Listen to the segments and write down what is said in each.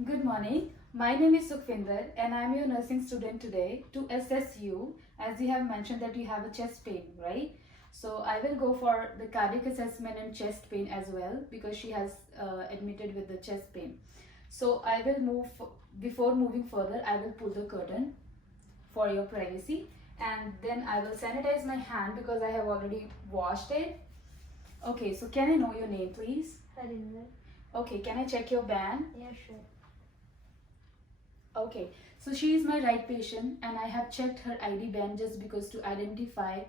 Good morning. My name is Sukhvinder and I am your nursing student today to assess you as you have mentioned that you have a chest pain, right? So I will go for the cardiac assessment and chest pain as well because she has admitted with the chest pain. So I will before moving further, I will pull the curtain for your privacy and then I will sanitize my hand because I have already washed it. Okay, so can I know your name please? Harinder. Okay, can I check your band? Yeah, sure. Okay, so she is my right patient and I have checked her ID band just because to identify,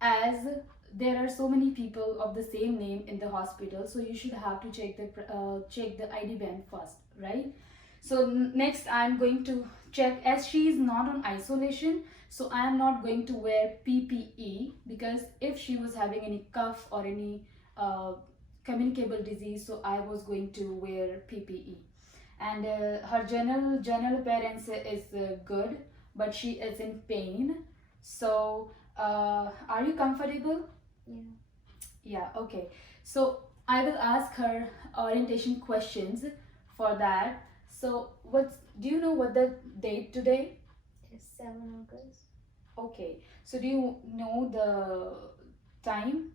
as there are so many people of the same name in the hospital, so you should have to check the ID band first, right? So next I'm going to check, as she is not on isolation, so I am not going to wear PPE because if she was having any cough or any communicable disease, so I was going to wear PPE. And her general appearance is good, but she is in pain. So are you comfortable? Yeah. Yeah, okay. So I will ask her orientation questions for that. So do you know what the date today? It's 7 August. Okay, so do you know the time?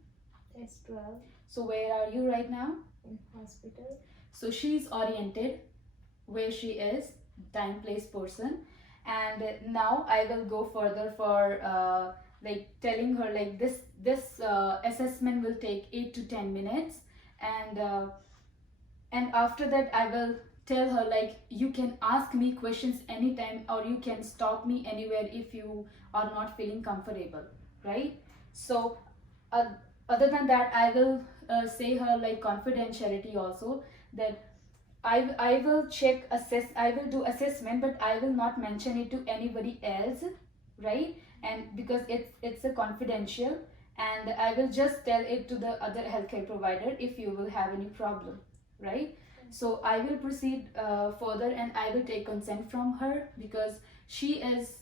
It's 12. So where are you right now? In hospital. So she's oriented where she is, time, place, person. And now I will go further for like telling her like this assessment will take 8 to 10 minutes, and after that I will tell her like you can ask me questions anytime or you can stop me anywhere if you are not feeling comfortable, right? So uh, other than that I will say her like confidentiality also, that I will I will do assessment, but I will not mention it to anybody else, right? And because it's a confidential, and I will just tell it to the other healthcare provider if you will have any problem, right? So I will proceed further and I will take consent from her because she is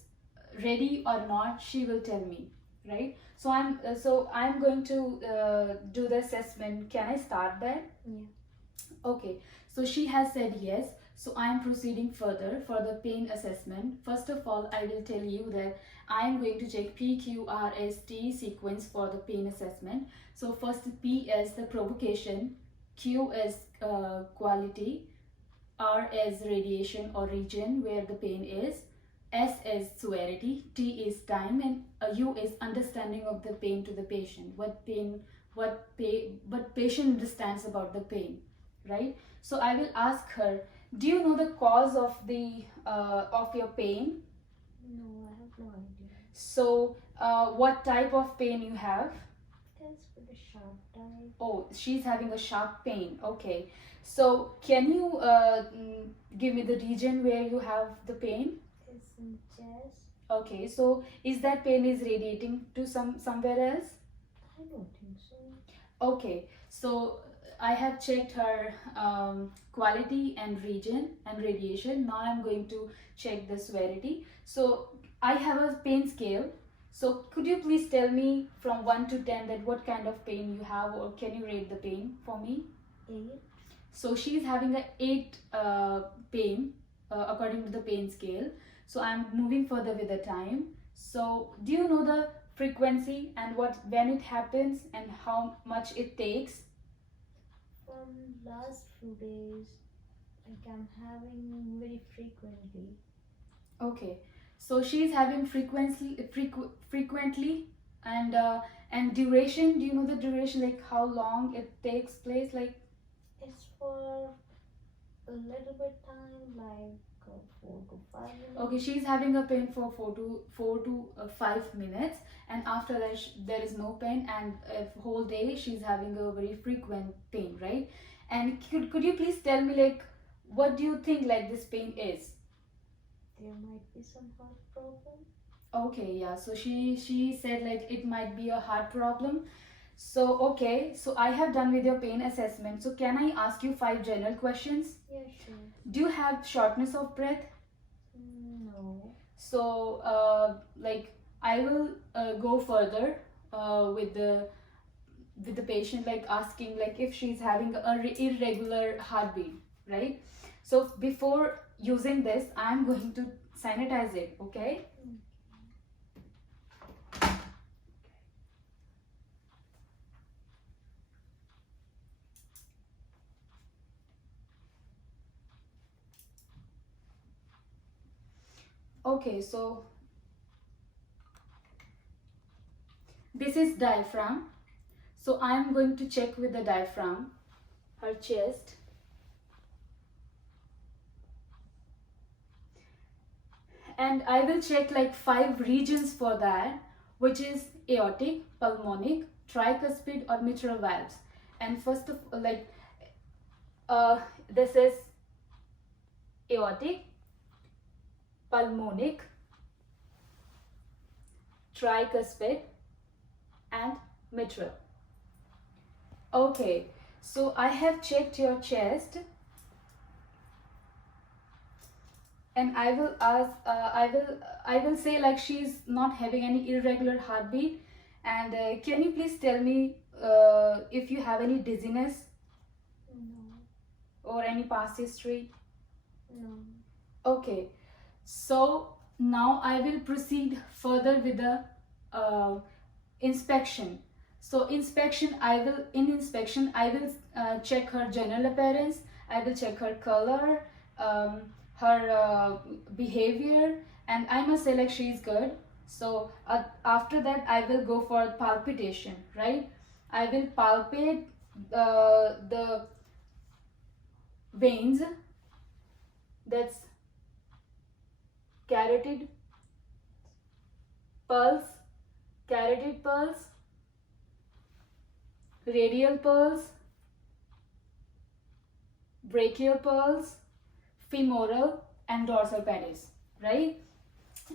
ready or not, she will tell me, right? So I'm going to do the assessment. Can I start that? Yeah. Okay, so she has said yes. So I am proceeding further for the pain assessment. First of all, I will tell you that I am going to check PQRST sequence for the pain assessment. So first P is the provocation, Q is quality, R is radiation or region where the pain is, S is severity, T is time, and U is understanding of the pain to the patient. What patient understands about the pain, right? So I will ask her, do you know the cause of your pain? No, I have no idea. So what type of pain you have? That's for the sharp type. Oh, she's having a sharp pain. Okay, so can you give me the region where you have the pain? It's in chest. Okay, so is that pain is radiating to somewhere else? I don't think so. Okay, so I have checked her quality and region and radiation. Now I'm going to check the severity. So I have a pain scale. So could you please tell me from 1 to 10 that what kind of pain you have, or can you rate the pain for me? 8. So she's having a 8 pain according to the pain scale. So I'm moving further with the time. So do you know the frequency and when it happens and how much it takes? From last few days, like I'm having very frequently. Okay, so she's having frequently, and duration. Do you know the duration, like how long it takes place? Like It's for a little bit time, like 4 to 5 minutes. okay, she's having a pain for 4 to 5 minutes, and after that there is no pain, and a whole day she's having a very frequent pain, right? And could you please tell me like what do you think like this pain is? There might be some heart problem. Okay, yeah. So she said like it might be a heart problem. So okay, so I have done with your pain assessment. So can I ask you 5 general questions? Yeah, sure. Do you have shortness of breath? No. So like I will go further with the patient, like asking like if she's having a irregular heartbeat, right? So before using this, I'm going to sanitize it, okay? Okay, so this is diaphragm. So I am going to check with the diaphragm, her chest. And I will check like 5 regions for that, which is aortic, pulmonic, tricuspid or mitral valves. And first of all, this is aortic, pulmonic, tricuspid and mitral. Okay, so I have checked your chest, and I will ask, I will say like she's not having any irregular heartbeat. And can you please tell me if you have any dizziness No. or any past history? No. Okay, so now I will proceed further with the inspection. So in inspection I will check her general appearance. I will check her color, her behavior, and I must say like she is good. So after that I will go for palpitation, right? I will palpate the veins, that's carotid pulse, carotid pulse, radial pulse, brachial pulse, femoral and dorsal pedis, right?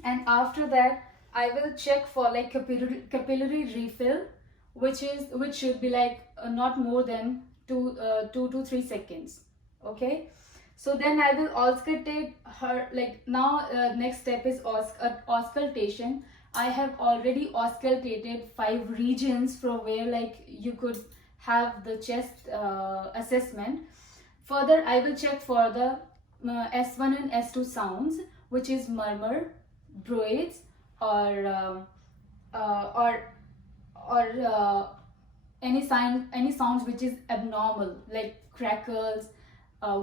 And after that I will check for like capillary refill, which should be like not more than 2 to 3 seconds, okay? So then I will auscultate her, like now next step is auscultation. I have already auscultated 5 regions from where like you could have the chest assessment. Further I will check for the S1 and S2 sounds, which is murmur, bruits, or any sounds which is abnormal, like crackles,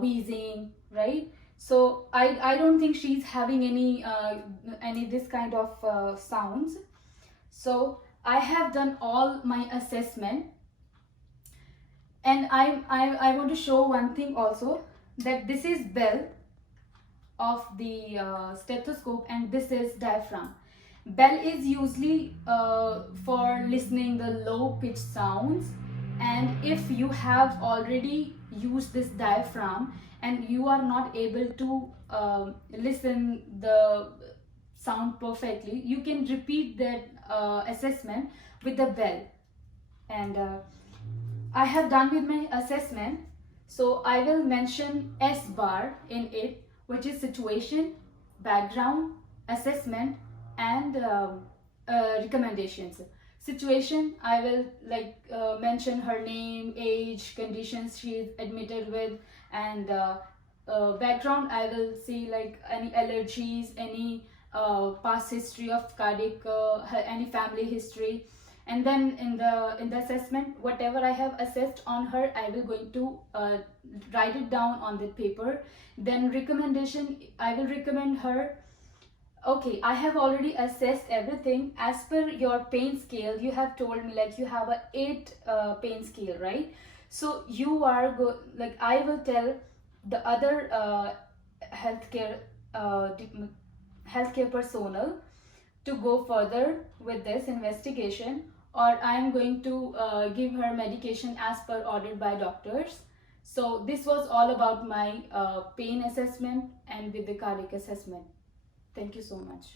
wheezing, right? So I don't think she's having any this kind of sounds. So I have done all my assessment, and I want to show one thing also, that this is bell of the stethoscope and this is diaphragm. Bell is usually for listening the low pitch sounds, and if you have already used this diaphragm and you are not able to listen the sound perfectly, you can repeat that assessment with the bell. And I have done with my assessment, so I will mention S bar in it, which is situation, background, assessment and recommendations. Situation, I will mention her name, age, conditions she is admitted with, and background I will see like any allergies, any past history of cardiac, any family history. And then in the assessment, whatever I have assessed on her, I will going to write it down on the paper. Then recommendation, I will recommend her, okay, I have already assessed everything as per your pain scale. You have told me like you have a 8 pain scale, right? So you are I will tell the other healthcare personnel to go further with this investigation, or I am going to give her medication as per ordered by doctors. So this was all about my pain assessment and with the cardiac assessment. Thank you so much.